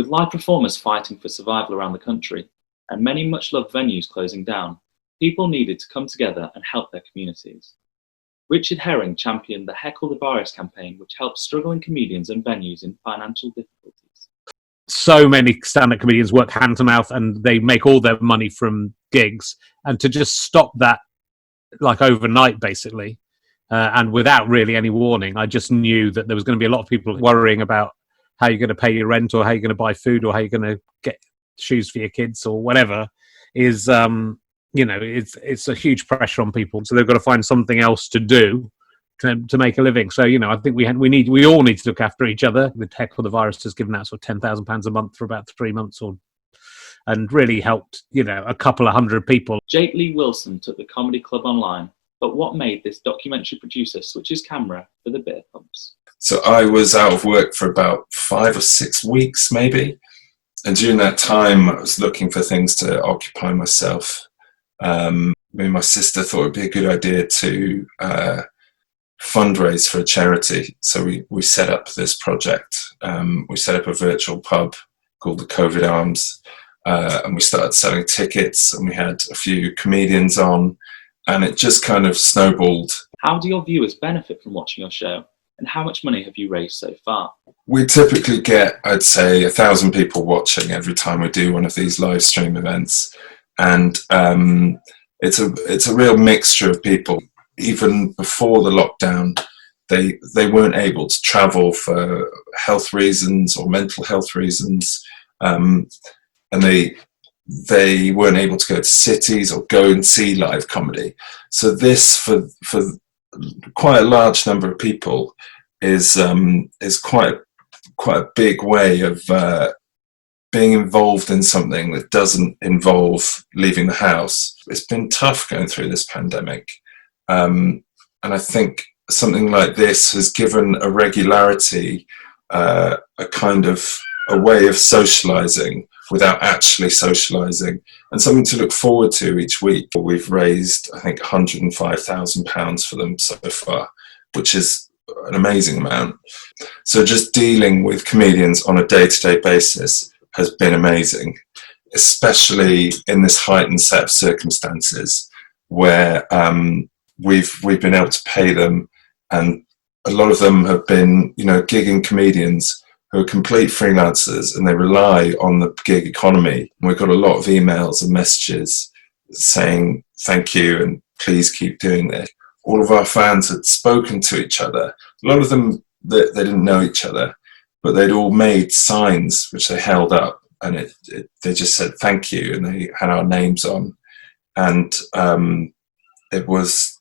With live performers fighting for survival around the country, and many much-loved venues closing down, people needed to come together and help their communities. Richard Herring championed the Heckle the Virus campaign, which helps struggling comedians and venues in financial difficulties. So many stand-up comedians work hand to mouth and they make all their money from gigs, and to just stop that like overnight basically, and without really any warning, I just knew that there was going to be a lot of people worrying about how you're going to pay your rent, or how you're going to buy food, or how you're going to get shoes for your kids, or whatever. Is it's a huge pressure on people, so they've got to find something else to do to make a living. So I think we all need to look after each other. The Heckle the Virus has given out sort of £10,000 a month for about 3 months, and really helped a couple of hundred people. Jake Lee Wilson took the comedy club online, but what made this documentary producer switch his camera for the beer pumps? So I was out of work for about 5 or 6 weeks maybe, and during that time I was looking for things to occupy myself. Me and my sister thought it'd be a good idea to fundraise for a charity, so we set up this project. We set up a virtual pub called the COVID Arms, and we started selling tickets, and we had a few comedians on, and it just kind of snowballed. How do your viewers benefit from watching your show, and how much money have you raised so far? We typically get, I'd say, 1,000 people watching every time we do one of these live stream events, and it's a real mixture of people. Even before the lockdown, they weren't able to travel for health reasons or mental health reasons, and they weren't able to go to cities or go and see live comedy. So this, for quite a large number of people, is quite a big way of being involved in something that doesn't involve leaving the house. It's been tough going through this pandemic, and I think something like this has given a regularity, a kind of a way of socialising without actually socialising, and something to look forward to each week. We've raised, I think, £105,000 for them so far, which is an amazing amount. So just dealing with comedians on a day-to-day basis has been amazing, especially in this heightened set of circumstances where we've been able to pay them, and a lot of them have been, gigging comedians who are complete freelancers, and they rely on the gig economy. And we've got a lot of emails and messages saying thank you and please keep doing this. All of our fans had spoken to each other. A lot of them, they didn't know each other, but they'd all made signs which they held up, and they just said thank you, and they had our names on, and it was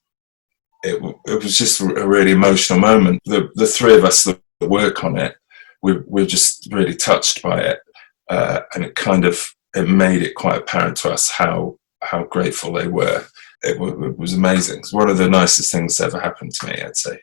just a really emotional moment. The three of us that work on it, we're just really touched by it, and it made it quite apparent to us how grateful they were. It was amazing. It's one of the nicest things that ever happened to me, I'd say.